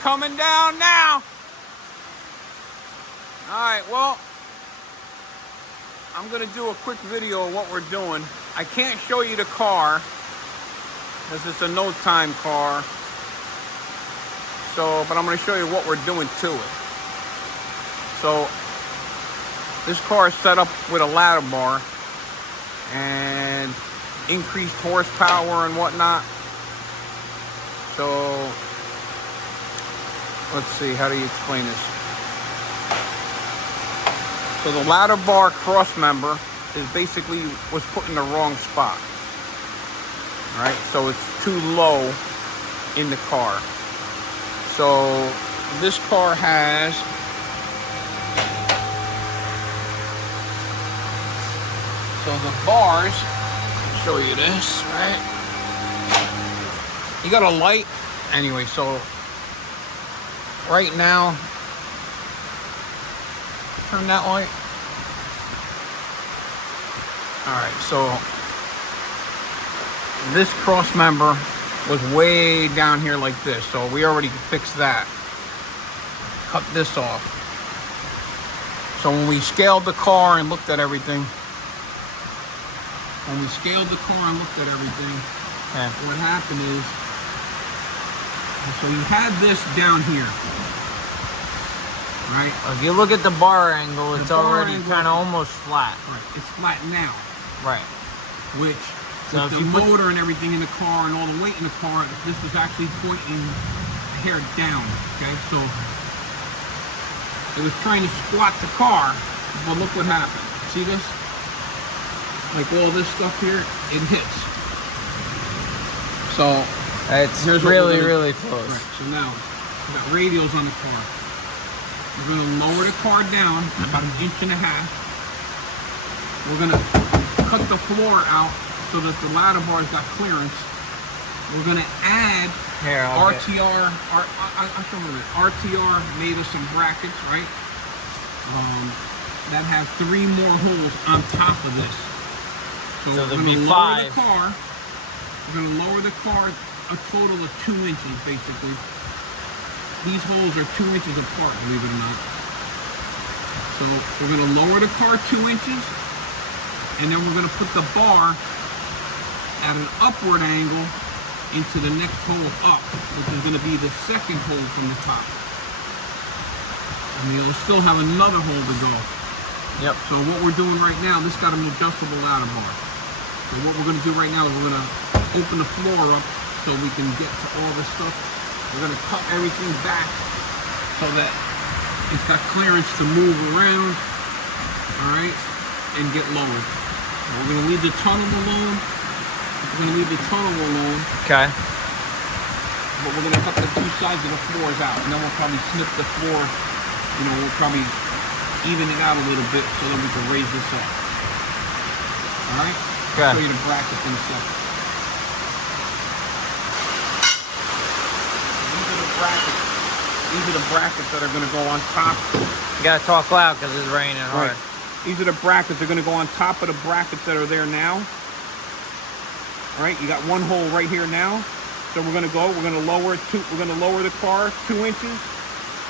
coming down now. All right, well, I'm gonna do a quick video of what we're doing. I can't show you the car because it's a no time car. So, but I'm gonna show you what we're doing to it. So, this car is set up with a ladder bar and increased horsepower and whatnot. So, let's see, how do you explain this? So the ladder bar cross member is basically was put in the wrong spot. All right, so it's too low in the car. So this car has the bars. I'll show you this, right? You got a light. Anyway, so right now, turn that light. All right, so this cross member was way down here like this, so we already fixed that. Cut this off. So when we scaled the car and looked at everything, what happened is, so you had this down here, right? If you look at the bar angle, it's already kind of almost flat. Right, it's flat now. Right. Which, so with the motor and everything in the car and all the weight in the car, this was actually pointing the hair down, okay? So, it was trying to squat the car, but look what happened. See this? Like all this stuff here, it hits. So, it's really, really close. Right, so now, we got radials on the car. We're going to lower the car down about 1.5 inches. We're going to cut the floor out so that the ladder bar's got clearance. We're going to add RTR. I'll show you this. RTR made us some brackets, right? That have 3 more holes on top of this. So we're going to lower the car. We're going to lower the car a total of 2 inches, basically. These holes are 2 inches apart, believe it or not. So we're going to lower the car 2 inches, and then we're going to put the bar at an upward angle into the next hole up, which is going to be the second hole from the top. And you'll still have another hole to go. Yep. So what we're doing right now, this got an adjustable ladder bar. So what we're going to do right now is we're going to open the floor up so we can get to all this stuff. We're going to cut everything back so that it's got clearance to move around, all right, and get lowered. We're going to leave the tunnel alone. Okay. But we're going to cut the 2 sides of the floors out, and then we'll probably snip the floor. You know, we'll probably even it out a little bit so that we can raise this up. All right? Okay. I'll show you the brackets in a second. These are the brackets that are going to go on top. You got to talk loud because it's raining hard. Right. These are the brackets that are going to go on top of the brackets that are there now. All right, you got 1 hole right here now. So we're going to lower the car 2 inches,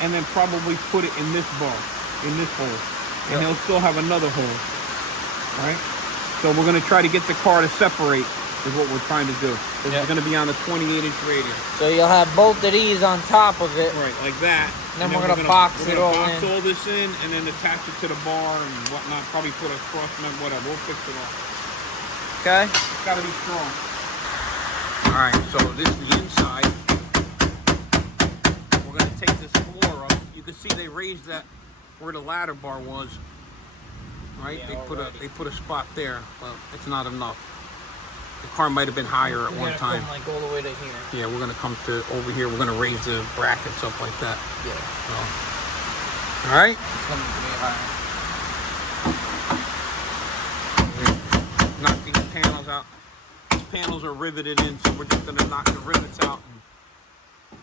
and then probably put it in this bar, in this hole. And he'll still have another hole. All right? So we're going to try to get the car to separate is what we're trying to do. This is going to be on a 28-inch radius. So you'll have both of these on top of it. Right, like that. And then we're going to box it all in. Box all this in and then attach it to the bar and whatnot. Probably put a cross member, whatever. We'll fix it all. Okay. It's got to be strong. All right, so this is the inside. We're going to take this floor up. You can see they raised that where the ladder bar was. Right? Yeah, they put a spot there, but it's not enough. The car might have been higher at one time. Come like all the way to here. Yeah, we're gonna come to over here. We're gonna raise the brackets up like that. Yeah. So, all right. It's coming to be higher. Knock these panels out. These panels are riveted in, so we're just gonna knock the rivets out and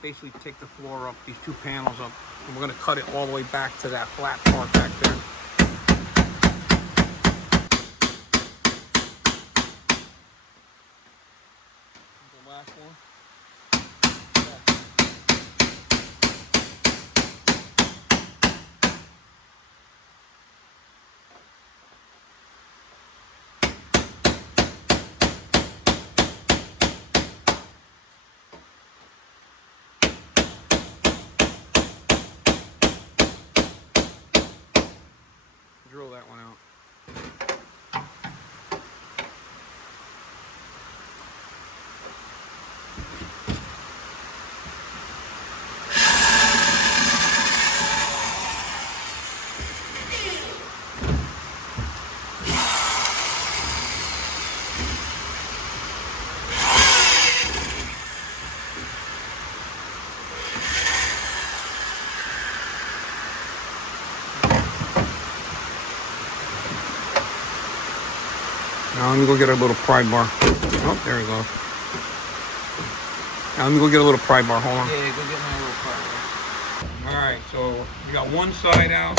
basically take the floor up. These 2 panels up, and we're gonna cut it all the way back to that flat part back there. Last one. Now let me go get a little pry bar. Oh, there we go. Now let me go get a little pry bar. Hold on. Yeah, go get my little pry bar. All right, so we got one side out.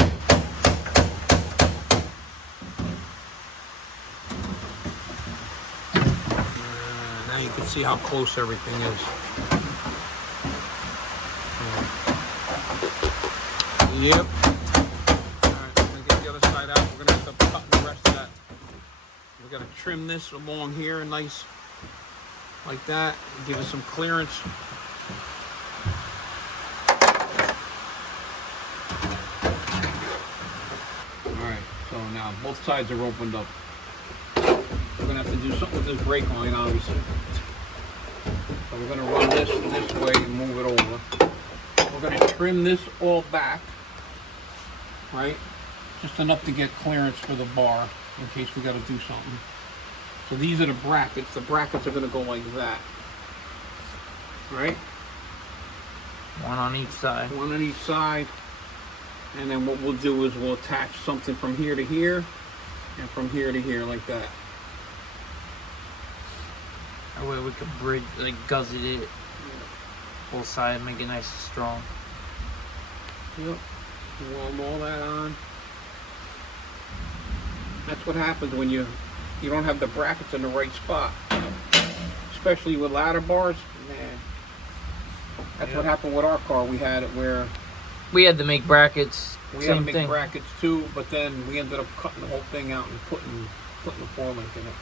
Now you can see how close everything is. Yep. All right, we're gonna get the other side out. We're gonna have to cut the rest of that. We're gonna trim this along here, nice, like that. Give it some clearance. All right, so now both sides are opened up. We're gonna have to do something with this brake line, obviously. So we're gonna run this way and move it over. We're gonna trim this all back, right? Just enough to get clearance for the bar in case we gotta do something. So these are the brackets. The brackets are gonna go like that, right? One on each side. One on each side. And then what we'll do is we'll attach something from here to here and from here to here like that. That way we could bridge, like gusset it both sides, make it nice and strong. Yep. Weld all that on. That's what happens when you don't have the brackets in the right spot. Especially with ladder bars, man. That's what happened with our car. We had it where we had to make brackets. we had to same make thing. brackets too, but then we ended up cutting the whole thing out and putting the 4-link in it.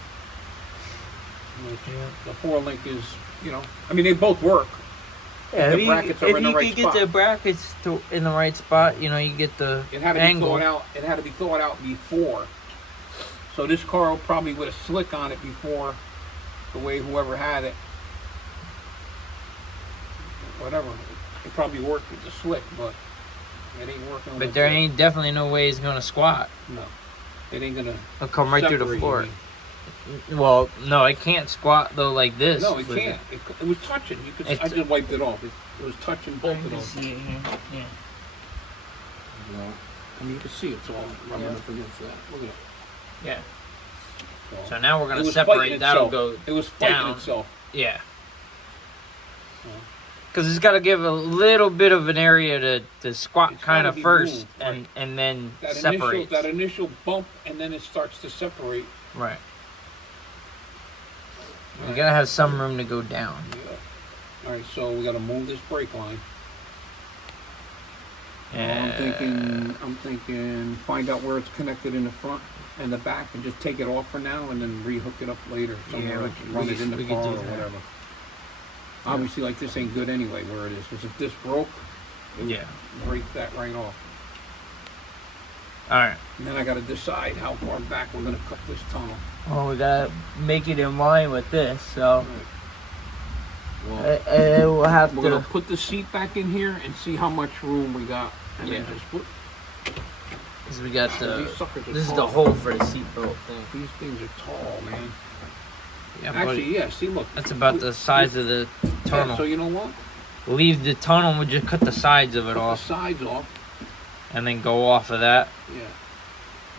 The 4-link is, you know, I mean, they both work. Yeah, the brackets are in the right if you could get the brackets in the right spot, you know, you get the it had to angle. be thawed out. It had to be thawed out before. So this car probably with a slick on it before, the way whoever had it, whatever. It probably worked with the slick, but it ain't working. But there ain't definitely no way it's gonna squat. No, it ain't gonna. It'll come right through the separate, floor. you mean. Well, no, it can't squat though like this. No, it can't. It was touching. You could. I just wiped it off. It was touching both of those. See it here. Yeah. Well, I mean, you can see it's all rubbing up against that. Look at it. Yeah. So now we're It gonna was separate. fighting That'll itself. go It was fighting down. itself. Yeah. Because it's got to give a little bit of an area to squat It's kind gotta of be first, moved, and then That separate. initial bump, and then it starts to separate. Right. You gotta have some room to go down. Yeah. All right, so we got to move this brake line. Yeah. I'm thinking, find out where it's connected in the front and the back, and just take it off for now, and then rehook it up later somewhere. Yeah, else, run it in the we could car do or that. whatever. Obviously, like this ain't good anyway where it is, because if this broke, it would break that right off. All right. And then I got to decide how far back we're gonna cut this tunnel. Well, we gotta make it in line with this, so Well, we'll have we're to. gonna put the seat back in here and see how much room we got, and then just put. Cause we got These suckers are this is tall. the hole for the seatbelt thing. These things are tall, man. Yeah, Actually, yeah. See, look. that's about the size of the tunnel. Yeah, so you know what? Leave the tunnel. We'll just cut the sides of it Cut off, the sides off. and then go off of that. Yeah.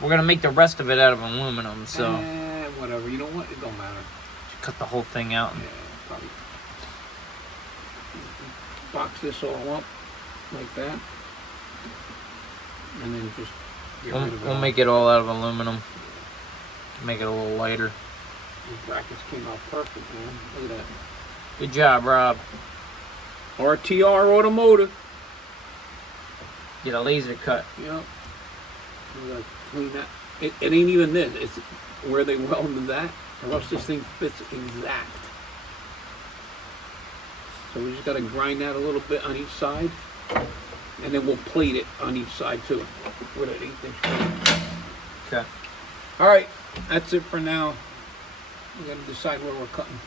We're gonna make the rest of it out of aluminum, so Whatever. You know what? It don't matter. just cut the whole thing out. Yeah, probably. Box this all up like that, and then just get rid of it. We'll make it all out of aluminum. Make it a little lighter. These brackets came out perfect, man. Look at that. Good job, Rob. RTR Automotive. Get a laser cut. Yep. We gotta clean that. It ain't even this. It's where they welded that, or else this thing fits exact. So we just gotta grind that a little bit on each side, and then we'll plate it on each side too with an 1/8" plate. Okay. All right, that's it for now. We gotta decide where we're cutting.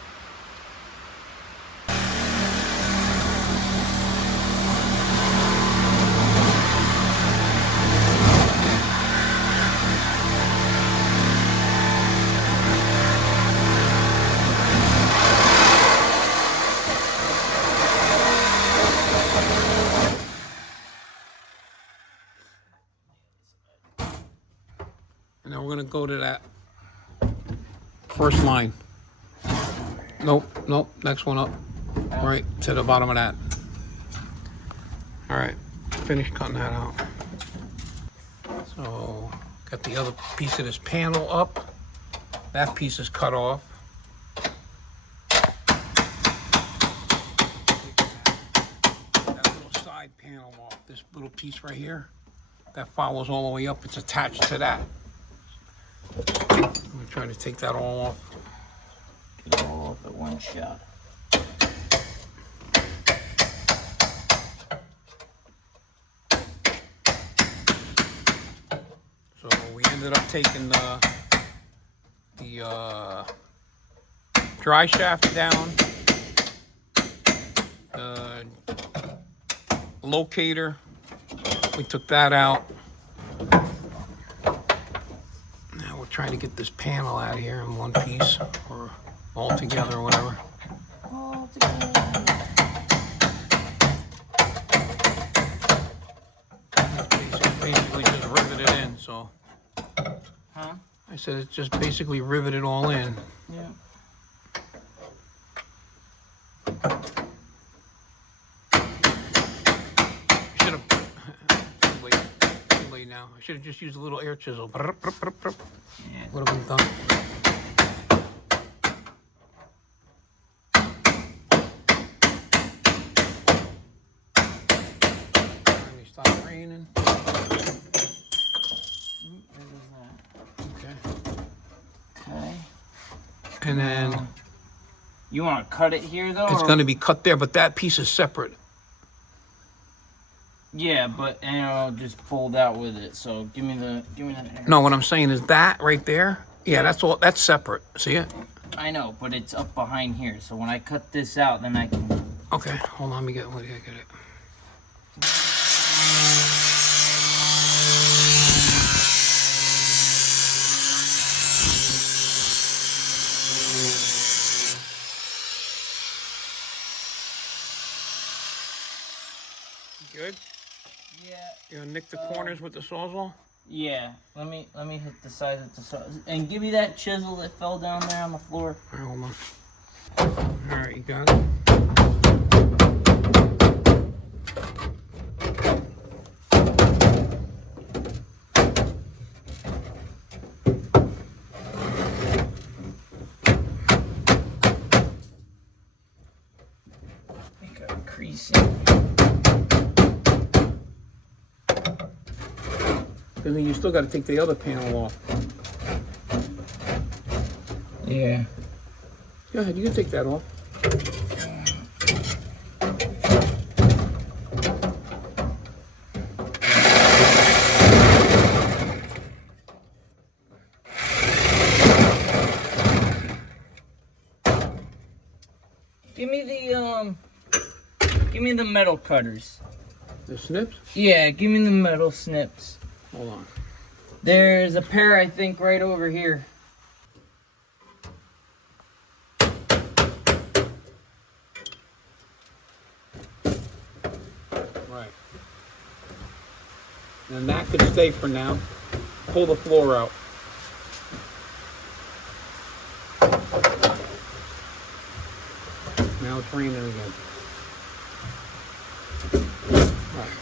And now we're gonna go to that first line. Nope, next one up. Right to the bottom of that. All right, finish cutting that out. So, got the other piece of this panel up. That piece is cut off. That little side panel off. This little piece right here, that follows all the way up. It's attached to that. I'm gonna try to take that all off. Get it all off at one shot. So we ended up taking the dry shaft down, the locator, we took that out. Now we're trying to get this panel out of here in one piece or all together or whatever. All together. Basically just riveted in, so. Huh? I said it's just basically riveted all in. Yeah. Should have. Too late now. I should have just used a little air chisel. Yeah. Would have been done. Finally stopped raining. Okay. Okay. And then You want to cut it here though? it's going to be cut there, but that piece is separate. Yeah, but and it'll just fold out with it. So give me the. No, what I'm saying is that right there. Yeah, that's all. That's separate. See it? I know, but it's up behind here. So when I cut this out, then I can. Okay, hold on. Let me get. Where did I get it? Good. Yeah. You gonna nick the corners with the sawzall? Yeah. Let me hit the side of the saw and give me that chisel that fell down there on the floor. All right, hold on. All right, you got it. Make a crease in. Because then you still got to take the other panel off. Yeah. Go ahead, you can take that off. Give me the metal cutters. The snips? Yeah, give me the metal snips. Hold on. There's a pair, I think, right over here. Right. And that could stay for now. Pull the floor out. Now it's raining again. Right.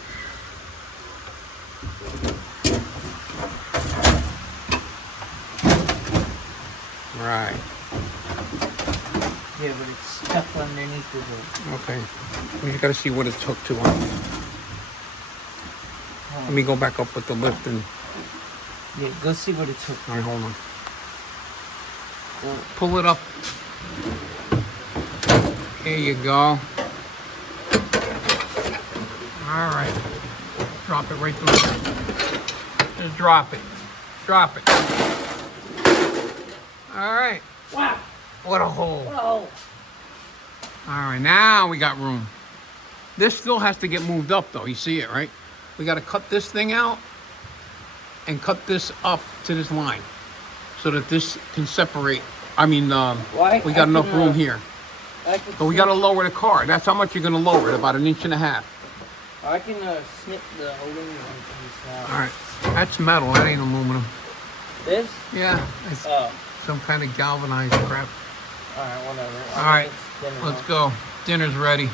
Right. Yeah, but it's stuck underneath the wood. Okay. We just got to see what it's hooked to. Let me go back up with the lift and. Yeah, go see what it's hooked. All right, hold on. Pull it up. There you go. All right. Drop it right through. Just drop it. Drop it. All right. Wow. What a hole. Whoa. All right, now we got room. This still has to get moved up, though. You see it, right? We got to cut this thing out and cut this up to this line so that this can separate. I mean, we got enough room here. But we got to lower the car. That's how much you're going to lower it, about 1.5 inches. I can snip the aluminum piece out. All right, that's metal. That ain't aluminum. This? Yeah. It's, Oh. some kind of galvanized crap. Alright, whatever. All right, let's go. Dinner's ready.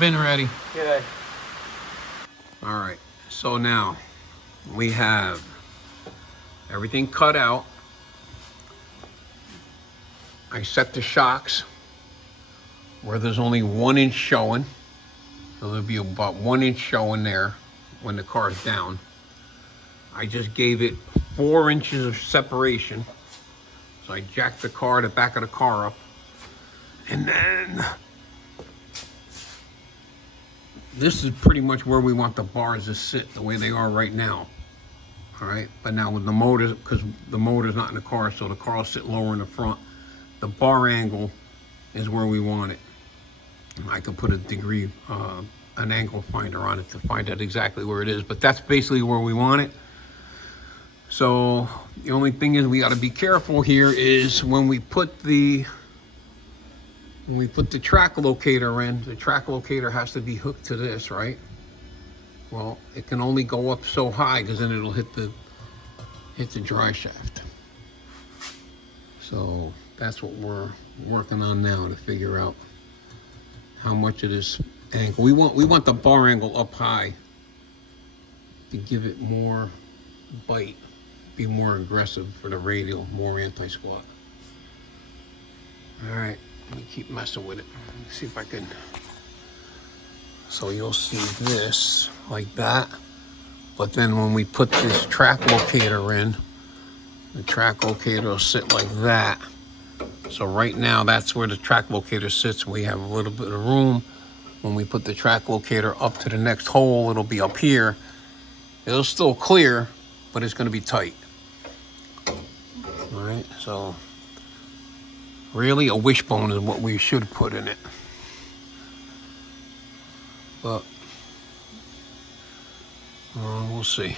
Been ready. Good. All right, so now we have everything cut out. I set the shocks where there's only 1 inch showing. So there'll be about 1 inch showing there when the car's down. I just gave it 4 inches of separation. So I jacked the back of the car up. And then this is pretty much where we want the bars to sit, the way they are right now. All right, but now with the motors, because the motor's not in the car, so the car will sit lower in the front. The bar angle is where we want it. I could put a degree, an angle finder on it to find out exactly where it is, but that's basically where we want it. So the only thing is we got to be careful here is when we put the track locator in, the track locator has to be hooked to this, right? Well, it can only go up so high because then it'll hit the dry shaft. So that's what we're working on now to figure out how much of this angle. We want the bar angle up high to give it more bite, be more aggressive for the radial, more anti-squat. All right, let me keep messing with it. Let me see if I can. So you'll see this like that, but then when we put this track locator in, the track locator will sit like that. So right now that's where the track locator sits. We have a little bit of room. When we put the track locator up to the next hole, it'll be up here. It'll still clear, but it's going to be tight. All right, so really a wishbone is what we should put in it. But we'll see.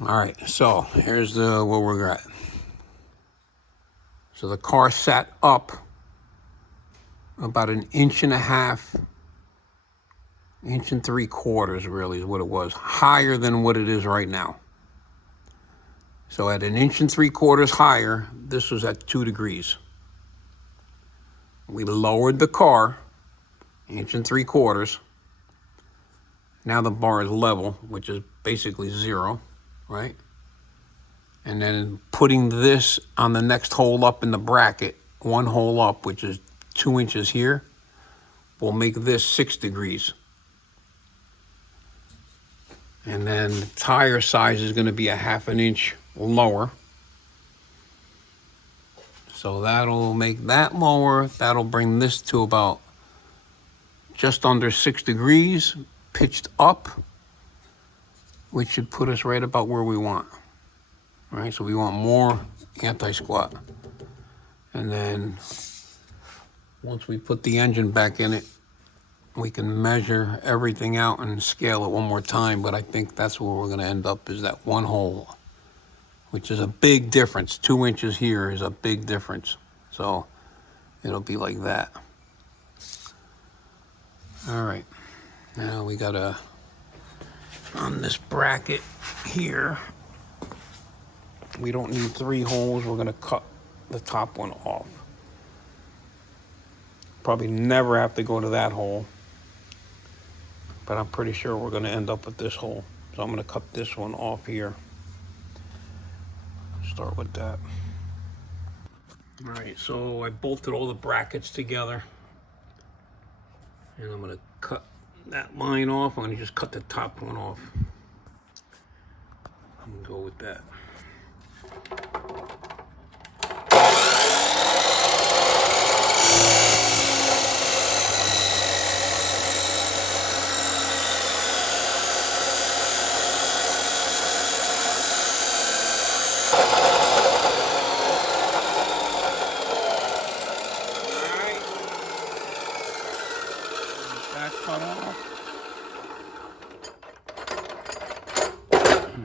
All right, so here's where we're at. So the car sat up about 1.5 inches, 1 3/4 inches really is what it was, higher than what it is right now. So at 1 3/4 inches higher, this was at 2 degrees. We lowered the car 1 3/4 inches. Now the bar is level, which is basically 0, right? And then putting this on the next hole up in the bracket, 1 hole up, which is 2 inches here, will make this 6 degrees. And then the tire size is going to be 1/2 inch lower. So that'll make that lower. That'll bring this to about just under 6 degrees, pitched up, which should put us right about where we want. Right, so we want more anti-squat. And then once we put the engine back in it, we can measure everything out and scale it one more time, but I think that's where we're gonna end up, is that 1 hole, which is a big difference. 2 inches here is a big difference. So it'll be like that. All right, now we gotta, on this bracket here, we don't need 3 holes. We're gonna cut the top one off. Probably never have to go to that hole, but I'm pretty sure we're gonna end up with this hole. So I'm gonna cut this one off here. Start with that. All right, so I bolted all the brackets together, and I'm gonna cut that line off. I'm gonna just cut the top one off. I'm gonna go with that.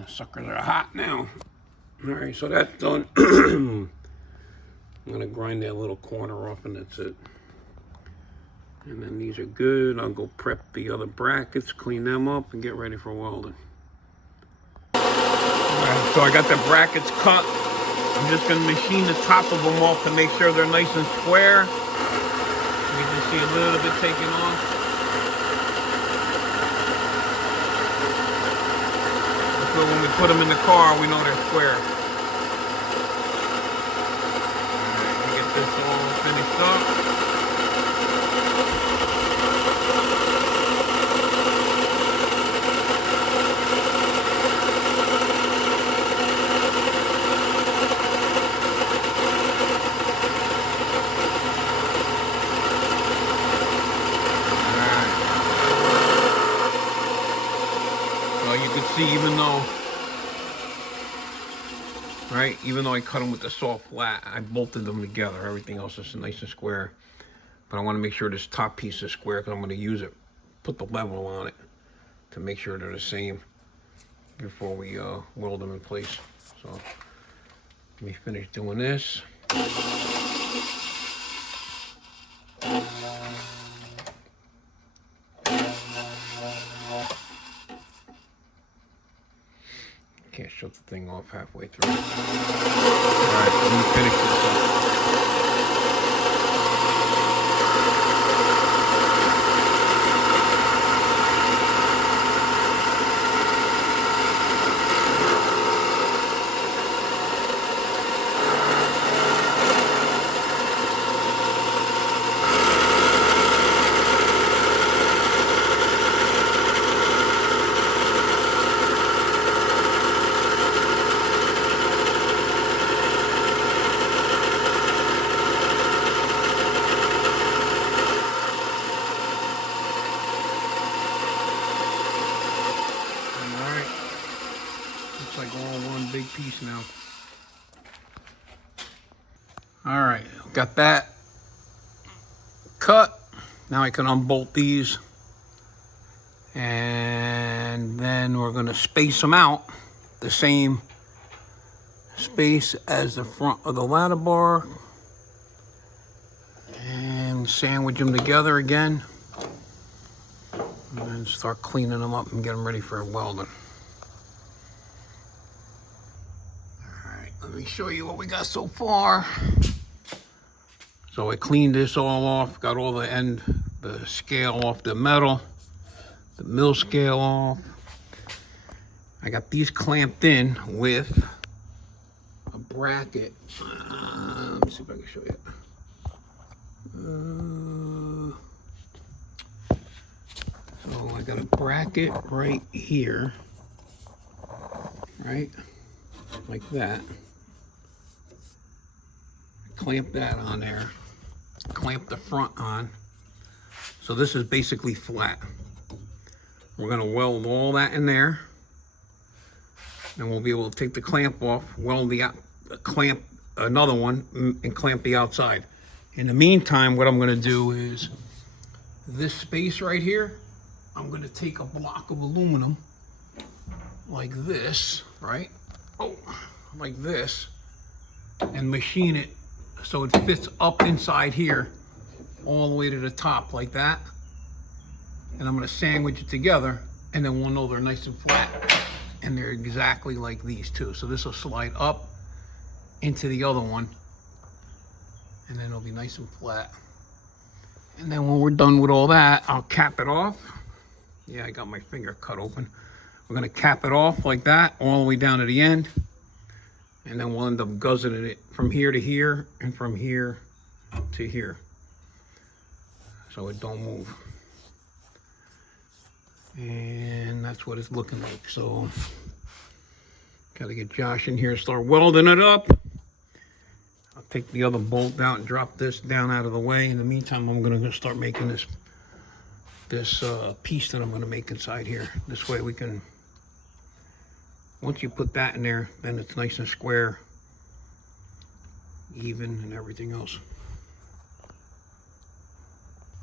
Suckers are hot now. All right, so that's done. I'm gonna grind that little corner off and that's it. And then these are good. I'll go prep the other brackets, clean them up, and get ready for welding. All right, so I got the brackets cut. I'm just going to machine the top of them off to make sure they're nice and square. You can see a little bit taking off. So when we put them in the car, we know they're square. Alright, get this all finished up. See, even though I cut them with the saw flat, I bolted them together. Everything else is nice and square. But I want to make sure this top piece is square because I'm going to use it, put the level on it to make sure they're the same before we weld them in place. So let me finish doing this. Can't shut the thing off halfway through. Alright, let me finish this up. Like all one big piece now. All right, got that cut. Now I can unbolt these, and then we're going to space them out the same space as the front of the ladder bar, and sandwich them together again, and then start cleaning them up and get them ready for welding. Let me show you what we got so far. So I cleaned this all off, got all the scale off the metal, the mill scale off. I got these clamped in with a bracket. Let me see if I can show you. So I got a bracket right here, right, like that. Clamp that on there, clamp the front on. So this is basically flat. We're gonna weld all that in there. Then we'll be able to take the clamp off, weld the clamp another one, and clamp the outside. In the meantime, what I'm gonna do is this space right here, I'm gonna take a block of aluminum like this, right? Oh, like this, and machine it so it fits up inside here all the way to the top like that. And I'm gonna sandwich it together, and then we'll know they're nice and flat, and they're exactly like these two. So this will slide up into the other one, and then it'll be nice and flat. And then when we're done with all that, I'll cap it off. Yeah, I got my finger cut open. We're gonna cap it off like that all the way down to the end. And then we'll end up guzzeting it from here to here and from here to here, so it don't move. And that's what it's looking like. So gotta get Josh in here and start welding it up. I'll take the other bolt out and drop this down out of the way. In the meantime, I'm gonna start making this piece that I'm gonna make inside here. This way we can, once you put that in there, then it's nice and square, even, and everything else.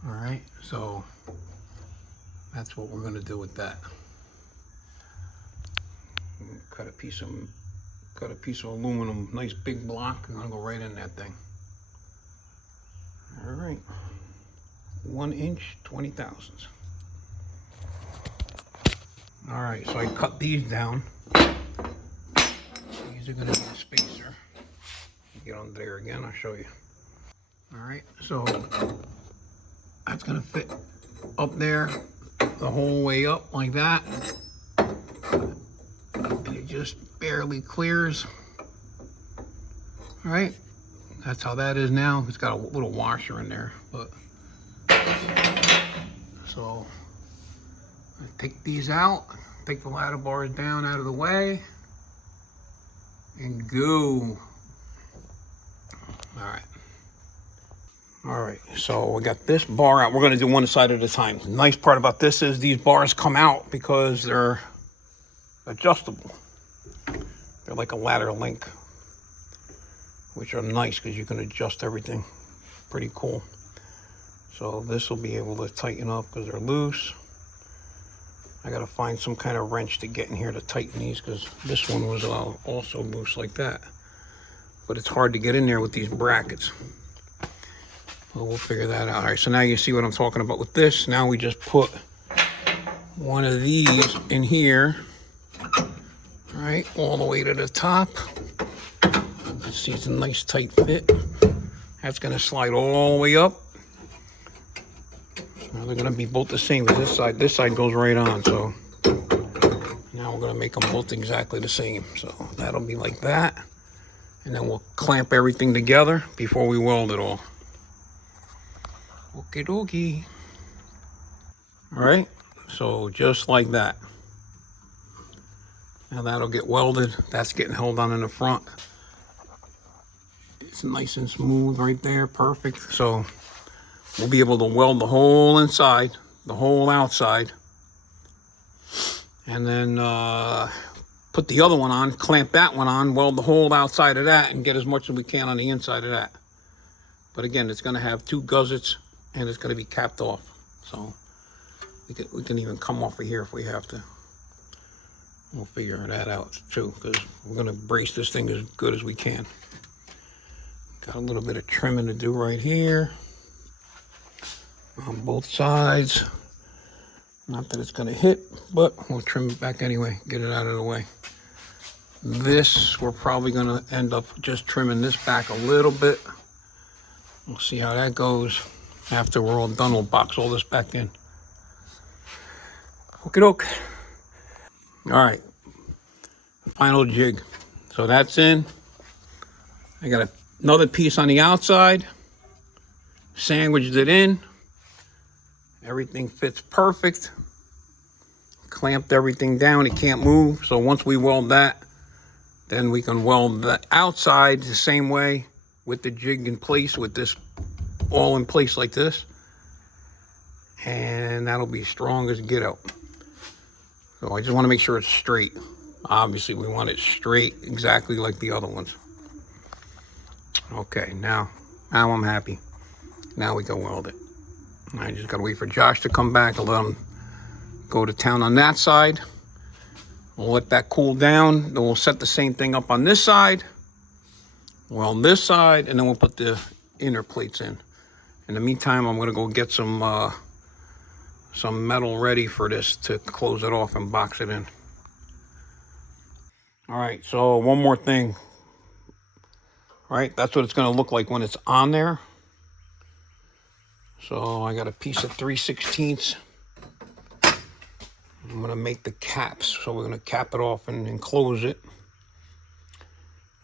All right, so that's what we're gonna do with that. Cut a piece of aluminum, nice big block, and I'll go right in that thing. All right, 1 inch, 20 thousandths. All right, so I cut these down. These are gonna be a spacer. Get under there again, I'll show you. All right, so that's gonna fit up there the whole way up like that. And it just barely clears. All right, that's how that is now. It's got a little washer in there, but so I take these out, take the ladder bars down out of the way, and go. All right, so we got this bar out. We're gonna do one side at a time. The nice part about this is these bars come out because they're adjustable. They're like a ladder link, which are nice because you can adjust everything. Pretty cool. So this will be able to tighten up because they're loose. I gotta find some kind of wrench to get in here to tighten these because this one was also loose like that. But it's hard to get in there with these brackets. Well, we'll figure that out. All right, so now you see what I'm talking about with this. Now we just put one of these in here, all right, all the way to the top. You see it's a nice tight fit. That's gonna slide all the way up. Now they're gonna be both the same as this side goes right on. So now we're gonna make them both exactly the same. So that'll be like that. And then we'll clamp everything together before we weld it all. Okie dokie. All right, so just like that. Now that'll get welded. That's getting held on in the front. It's nice and smooth right there, perfect. So we'll be able to weld the whole inside, the whole outside, and then put the other one on, clamp that one on, weld the whole outside of that, and get as much as we can on the inside of that. But again, it's gonna have 2 gussets, and it's gonna be capped off. So we can even come off of here if we have to. We'll figure that out too, because we're gonna brace this thing as good as we can. Got a little bit of trimming to do right here on both sides. Not that it's gonna hit, but we'll trim it back anyway, get it out of the way. This, we're probably gonna end up just trimming this back a little bit. We'll see how that goes. After we're all done, we'll box all this back in. Okie doke. All right, final jig. So that's in. I got another piece on the outside, sandwiched it in. Everything fits perfect. Clamped everything down, it can't move. So once we weld that, then we can weld the outside the same way with the jig in place, with this all in place like this. And that'll be strong as get out. So I just want to make sure it's straight. Obviously, we want it straight, exactly like the other ones. Okay, now I'm happy. Now we can weld it. I just gotta wait for Josh to come back and let him go to town on that side. We'll let that cool down. Then we'll set the same thing up on this side, weld this side, and then we'll put the inner plates in. In the meantime, I'm gonna go get some metal ready for this to close it off and box it in. All right, so one more thing. All right, that's what it's gonna look like when it's on there. So I got a piece of 3/16. I'm gonna make the caps. So we're gonna cap it off and enclose it.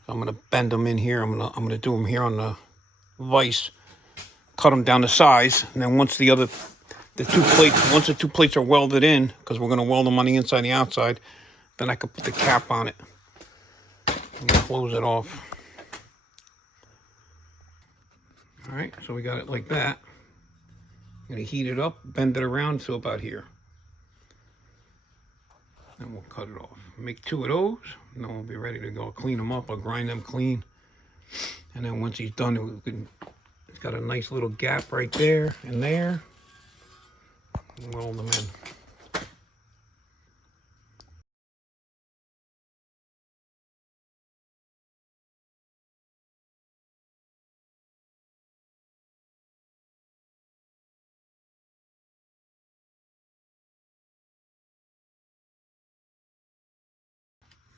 So I'm gonna bend them in here. I'm gonna do them here on the vise, cut them down to size, and then once the 2 plates are welded in, because we're gonna weld them on the inside and the outside, then I can put the cap on it and close it off. All right, so we got it like that. I'm gonna heat it up, bend it around to about here. And we'll cut it off. Make 2 of those, and then we'll be ready to go. Clean them up, I'll grind them clean. And then once he's done, it's got a nice little gap right there and there. Weld them in.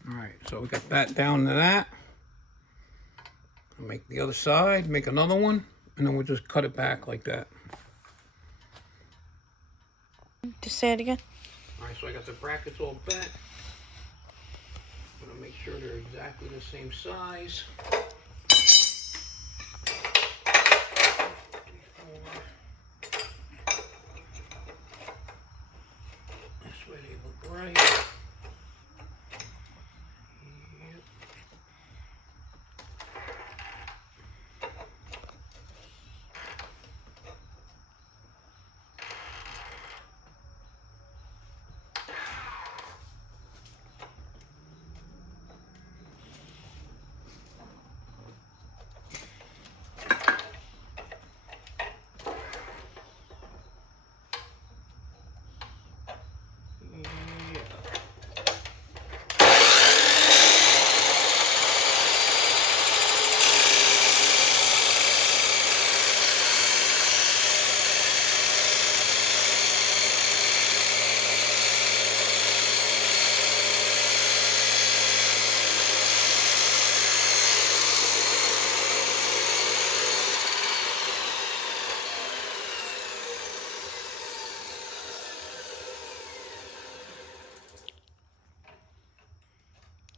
All right, so we got that down to that. Make the other side, make another one, and then we'll just cut it back like that. Just say it again. All right, so I got the brackets all bent. I'm gonna make sure they're exactly the same size. This way they look right. Yep.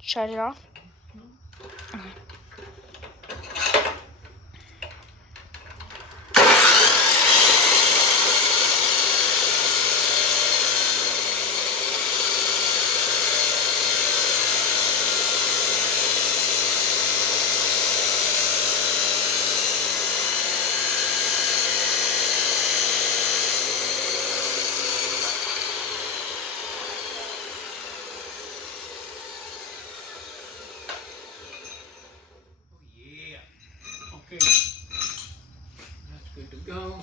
Shut it off. Okay, that's good to go.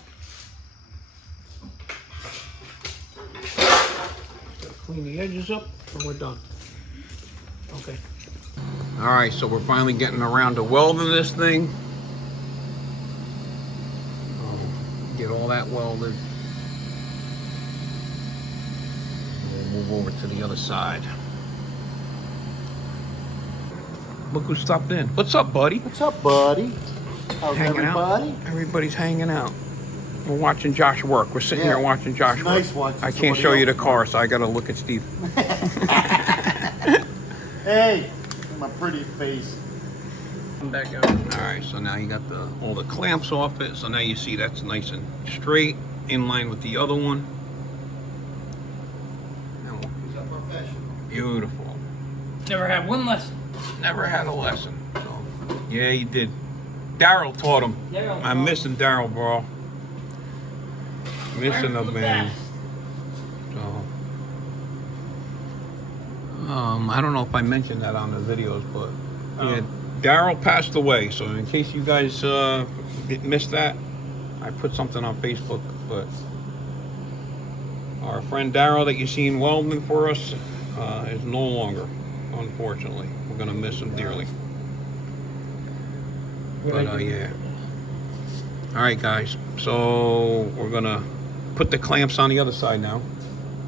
Gotta clean the edges up and we're done. Okay. All right, so we're finally getting around to welding this thing. Get all that welded. And we'll move over to the other side. Look who stopped in. What's up, buddy? What's up, buddy? How's Hanging everybody? out. Everybody's hanging out. We're watching Josh work. We're sitting here watching Josh work. Nice watching I can't somebody show you the else car, so I gotta look at Steve. Hey, my pretty face. Back up. All right, so now you got all the clamps off it. So now you see that's nice and straight, in line with the other one. He's a professional. Beautiful. Never had one lesson. Never had a lesson. So, yeah, you did. Daryl taught him. I'm missing Daryl, bro. Missing a man. So, I don't know if I mentioned that on the videos, but yeah, Daryl passed away. So in case you guys missed that, I put something on Facebook. But our friend Daryl that you seen welding for us is no longer, unfortunately. We're gonna miss him dearly. But yeah. All right, guys. So we're gonna put the clamps on the other side now.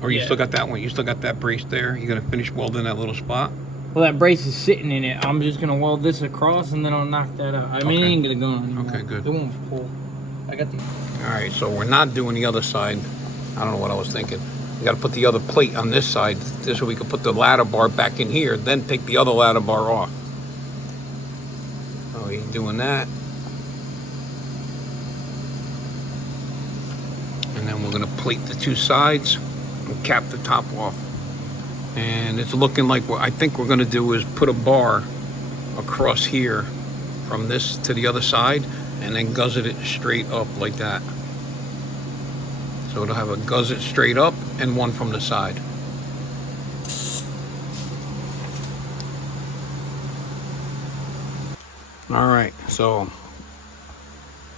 Or you still got that one? You still got that brace there? You're gonna finish welding that little spot? Well, that brace is sitting in it. I'm just gonna weld this across and then I'll knock that out. I mean, it ain't gonna go anymore. Okay, good. It won't pull. I got the. All right, so we're not doing the other side. I don't know what I was thinking. We got to put the other plate on this side. This way we can put the ladder bar back in here, then take the other ladder bar off. Oh, he's doing that. And then we're gonna plate the two sides and cap the top off. And it's looking like what I think we're gonna do is put a bar across here from this to the other side and then gusset it straight up like that. So it'll have a gusset straight up and one from the side. All right, so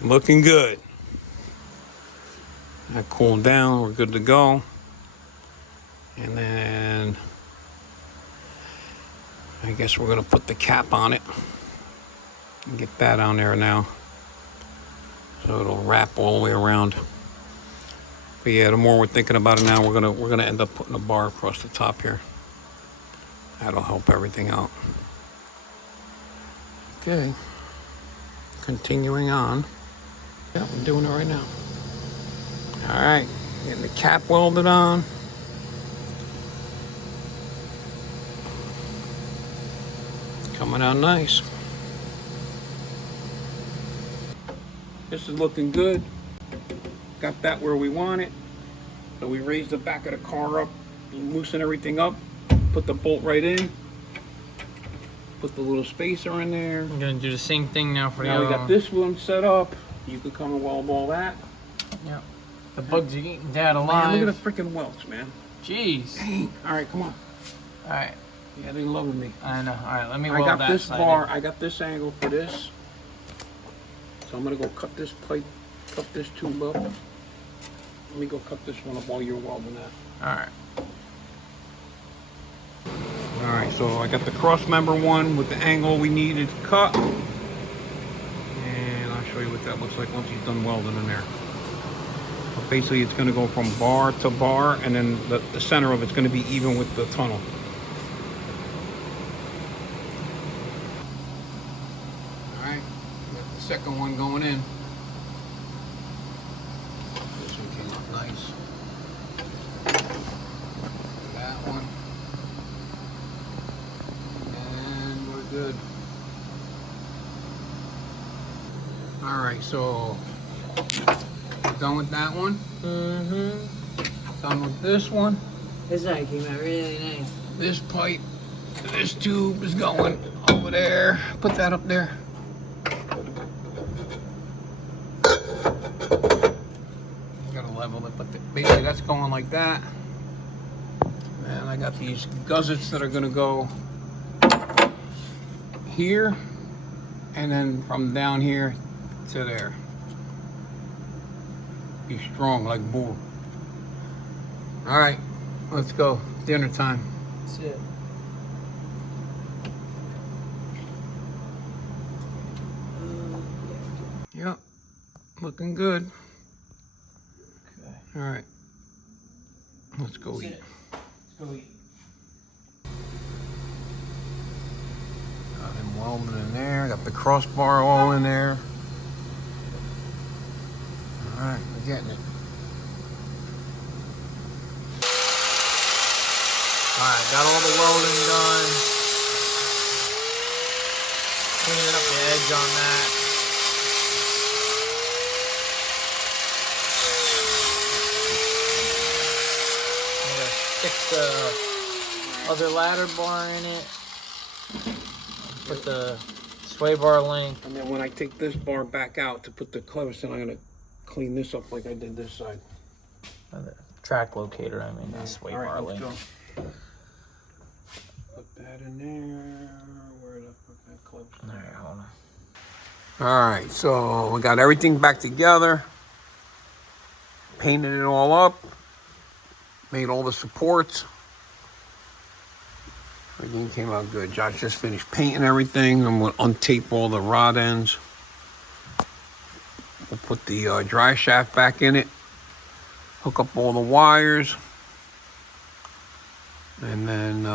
looking good. That cooled down, we're good to go. And then I guess we're gonna put the cap on it and get that on there now. So it'll wrap all the way around. But yeah, the more we're thinking about it now, we're gonna end up putting a bar across the top here. That'll help everything out. Okay. continuing on. Yeah, I'm doing it right now. All right, getting the cap welded on. Coming out nice. This is looking good. Got that where we want it. So we raised the back of the car up, loosen everything up, put the bolt right in, put the little spacer in there. I'm gonna do the same thing now for the Now other we got one. this one set up. You can come and weld all that. Yeah. The bugs are eating Dad Man, alive. look at the freaking welts, man. Jeez. Dang. All right, come on. All right. Yeah, they're loving me. I know. All right. Let me I weld got that this side bar. in. I got this angle for this. So I'm gonna go cut this pipe, cut this tube up. Let me go cut this one up while you're welding that. All right. All right, so I got the cross member one with the angle we needed cut. And I'll show you what that looks like once he's done welding in there. But basically it's gonna go from bar to bar, and then the center of it's gonna be even with the tunnel. All right, got the second one going in. This one came out nice. That one. And we're good. All right, so done with that one. Mm-hmm. Done with this one. This side came out really nice. This pipe, this tube is going over there. Put that up there. Gotta level it, but basically that's going like that. And I got these gussets that are gonna go here, and then from down here to there. Be strong like bull. All right, let's go. Dinner time. That's it. Yep, looking good. Okay. All right, let's go eat. Let's go eat. Got him welding in there. Got the crossbar all in there. All right, we're getting it. All right, got all the welding done. Cleaning up the edge on that. I'm gonna stick the other ladder bar in it. Put the sway bar length. And then when I take this bar back out to put the clevis in, I'm gonna clean this up like I did this side. The track locator, I mean, the sway All right, bar let's length. go. Put that in there. Where did I put that clevis? All right, hold on. All right, so we got everything back together. Painted it all up. Made all the supports. Everything came out good. Josh just finished painting everything. I'm gonna untape all the rod ends. We'll put the dry shaft back in it. Hook up all the wires. And then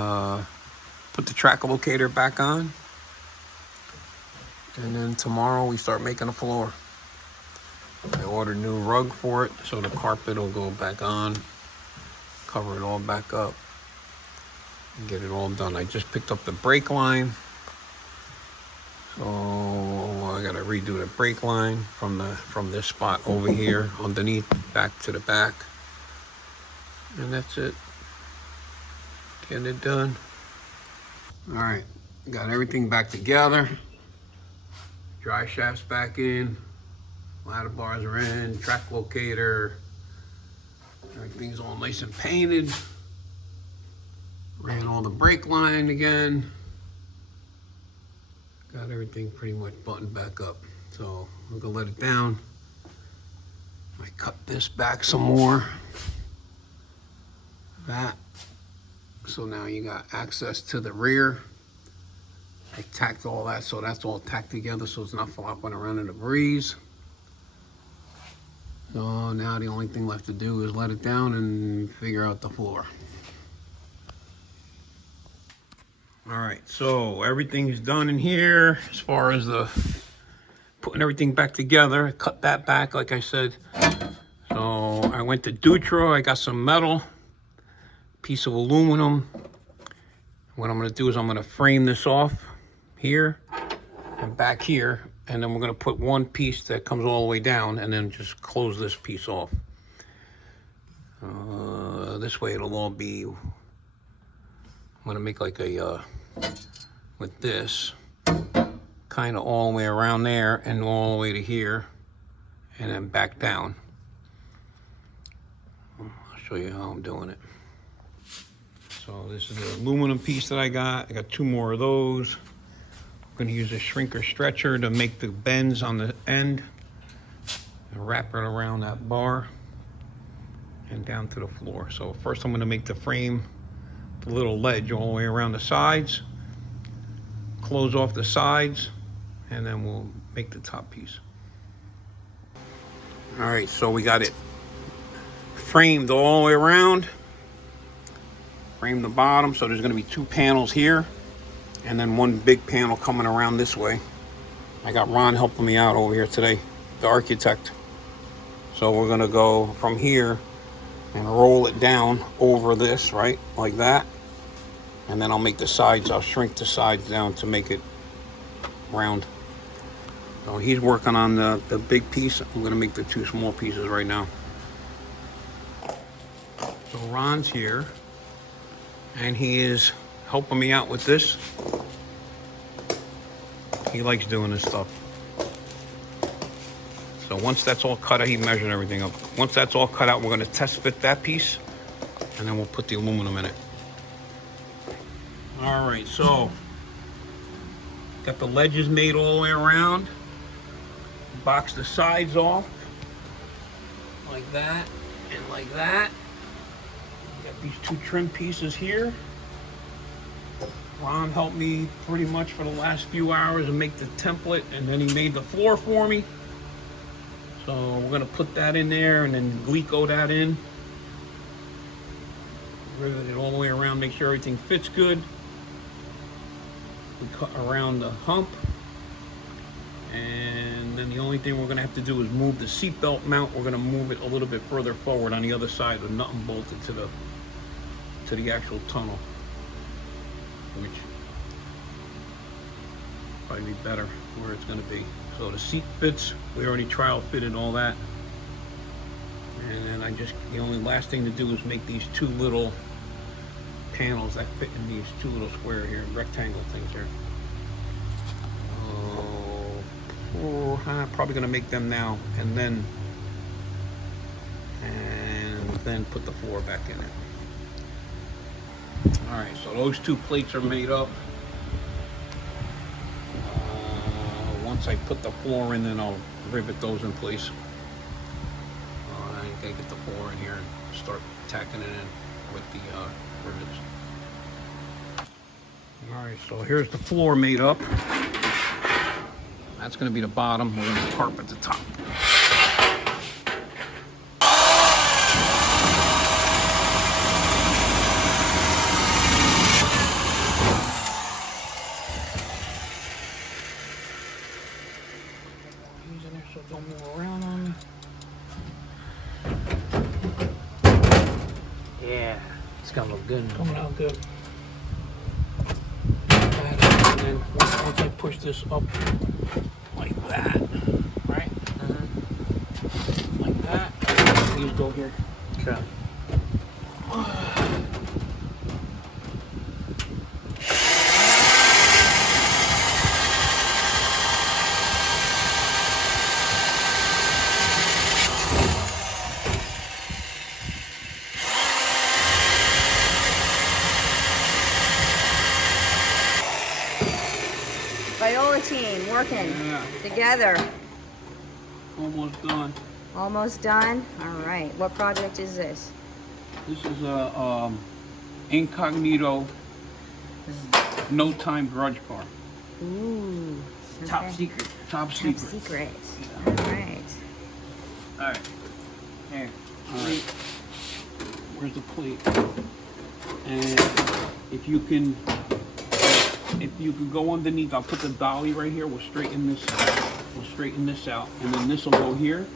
put the track locator back on. And then tomorrow we start making the floor. I ordered a new rug for it, so the carpet will go back on. Cover it all back up. And get it all done. I just picked up the brake line. So I gotta redo the brake line from this spot over here underneath back to the back. And that's it. Getting it done. All right, got everything back together. Dry shafts back in. Ladder bars are in. Track locator. Everything's all nice and painted. Ran all the brake line again. Got everything pretty much buttoned back up. So I'm gonna let it down. I cut this back some more. That. So now you got access to the rear. I tacked all that, so that's all tacked together so it's not flopping around in the breeze. So now the only thing left to do is let it down and figure out the floor. All right, so everything's done in here as far as the putting everything back together. I cut that back, like I said. So I went to Dutra. I got some metal, piece of aluminum. What I'm gonna do is I'm gonna frame this off here and back here, and then we're gonna put one piece that comes all the way down and then just close this piece off. This way it'll all be, I'm gonna make like a, with this, kind of all the way around there and all the way to here, and then back down. I'll show you how I'm doing it. So this is the aluminum piece that I got. I got 2 more of those. I'm gonna use a shrinker stretcher to make the bends on the end and wrap it around that bar and down to the floor. So first I'm gonna make the frame, the little ledge all the way around the sides, close off the sides, and then we'll make the top piece. All right, so we got it framed all the way around. Frame the bottom, so there's gonna be 2 panels here, and then 1 big panel coming around this way. I got Ron helping me out over here today, the architect. So we're gonna go from here and roll it down over this, right, like that. And then I'll make the sides, I'll shrink the sides down to make it round. So he's working on the big piece. I'm gonna make the 2 small pieces right now. So Ron's here, and he is helping me out with this. He likes doing this stuff. So once that's all cut out, he measured everything up. Once that's all cut out, we're gonna test fit that piece, and then we'll put the aluminum in it. All right, so got the ledges made all the way around. Box the sides off, like that, and like that. Got these 2 trim pieces here. Ron helped me pretty much for the last few hours and make the template, and then he made the floor for me. So we're gonna put that in there and then glico that in. Rivet it all the way around, make sure everything fits good. We cut around the hump. And then the only thing we're gonna have to do is move the seatbelt mount. We're gonna move it a little bit further forward on the other side with nothing bolted to the actual tunnel, which probably be better where it's gonna be. So the seat fits, we already trial fitted all that. And then the only last thing to do is make these 2 little panels that fit in these 2 little square here, rectangle things here. Probably gonna make them now, and then put the floor back in it. All right, so those 2 plates are made up. Once I put the floor in, then I'll rivet those in place. I gotta get the floor in here and start tacking it in with the rivets. All right, so here's the floor made up. That's gonna be the bottom. We're gonna carpet the top. These in there so it don't move around on me. Yeah, it's gonna look good. Coming out good. And then once I push this up like that, right? Like that. Please go here. Okay. Viola team working Yeah. together. Almost done. Almost done. All right. What project is this? This is a incognito, no time grudge car. Ooh. Top okay. secret. Top Top secret. secret. All right. All right. Here. All right. Where's the plate? And if you can go underneath, I'll put the dolly right here. We'll straighten this We'll straighten this out, and then this will go here,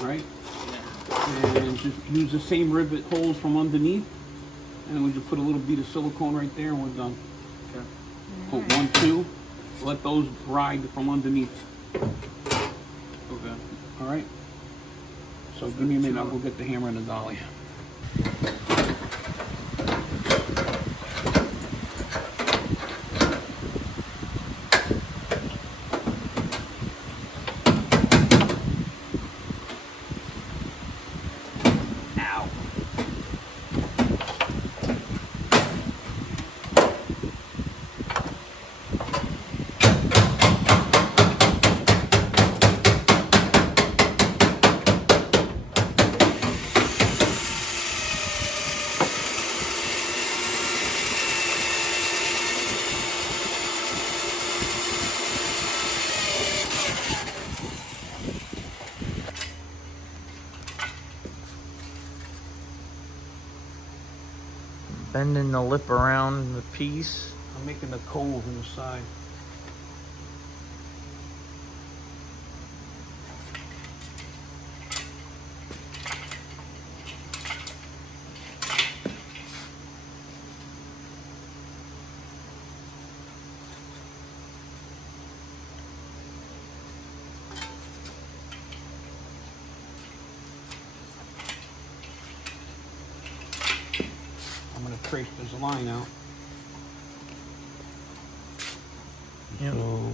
right? And just use the same rivet holes from underneath, and then we just put a little bit of silicone right there, and we're done. Okay. Put 1, 2, let those ride from underneath. Okay. All right. So give me a minute. I'll go get the hammer and the dolly. Bending the lip around the piece. I'm making the cove on the side. I'm going to trace this line out. Yep. So,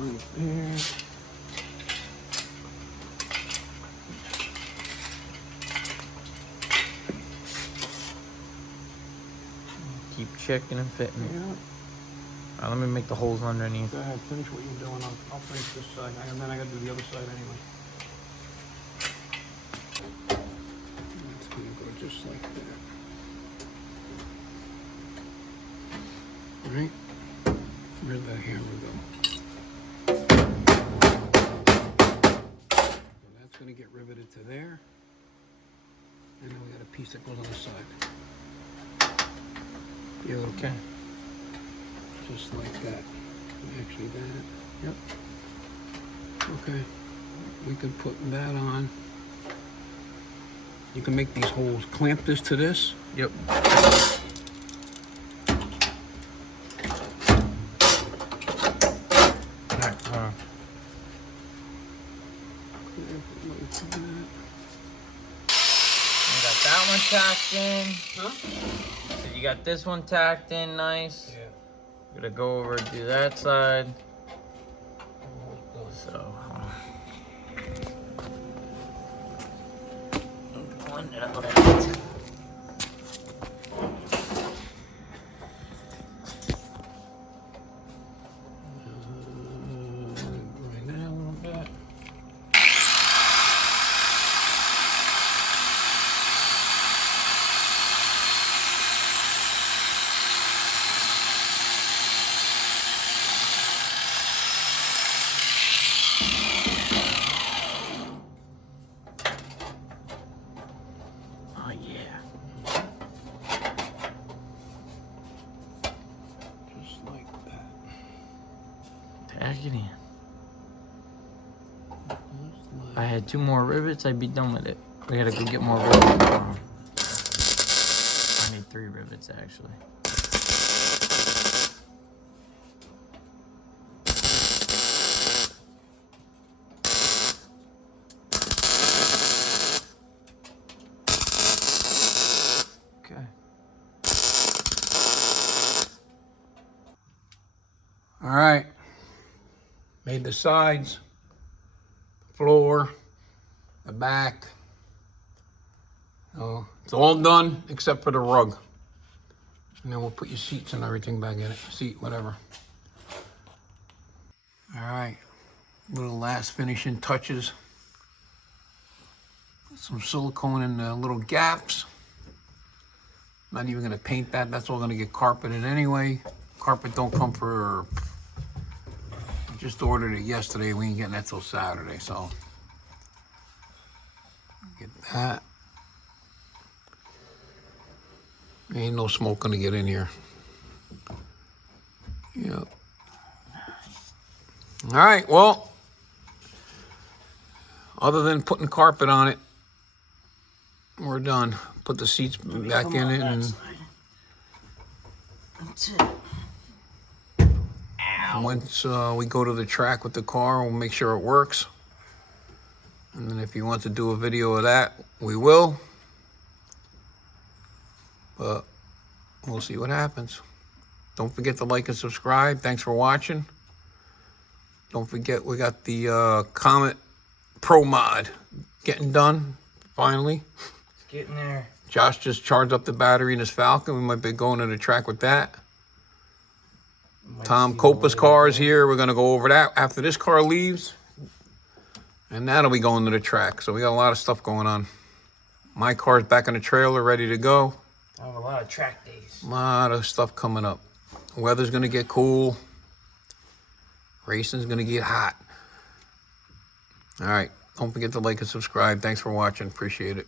right there. Keep checking and fitting. Yeah. Let me make the holes underneath. Go ahead, finish what you're doing. I'll finish this side, and then I got to do the other side anyway. It's going to go just like that. All right? Where'd that hammer go? So that's going to get riveted to there. And then we got a piece that goes on the side. Beautiful. Okay. Just like that. Actually that. Yep. Okay. We can put that on. You can make these holes. Clamp this to this. Yep. Alright, Clamp it like that. you got that one tacked in. Huh? So you got this one tacked in nice. Yeah. Gonna go over and do that side. So one it out. Right now a little bit. Oh yeah. Just like that. Tack it in. Just If like I had 2 more rivets, I'd be done with it. We gotta go get more rivets. I need 3 rivets actually. Okay. All right. Made the sides, floor, the back. Oh, it's all done except for the rug. And then we'll put your seats and everything back in it. Seat, whatever. All right. Little last finishing touches. Some silicone in the little gaps. Not even gonna paint that. That's all gonna get carpeted anyway. Carpet don't come for, I just ordered it yesterday. We ain't getting that till Saturday, so. Get that. Ain't no smoke gonna get in here. Yep. All right, well, other than putting carpet on it, we're done. Put the seats back in it and That's it. once we go to the track with the car, we'll make sure it works. And then if you want to do a video of that, we will. But we'll see what happens. Don't forget to like and subscribe. Thanks for watching. Don't forget we got the Comet Pro Mod getting done, finally. It's getting there. Josh just charged up the battery in his Falcon. We might be going to the track with that. Tom Copa's car is here. We're going to go over that after this car leaves. And that'll be going to the track. So we got a lot of stuff going on. My car's back in the trailer, ready to go. I have a lot of track days. A lot of stuff coming up. The weather's going to get cool. Racing's going to get hot. All right. Don't forget to like and subscribe. Thanks for watching. Appreciate it.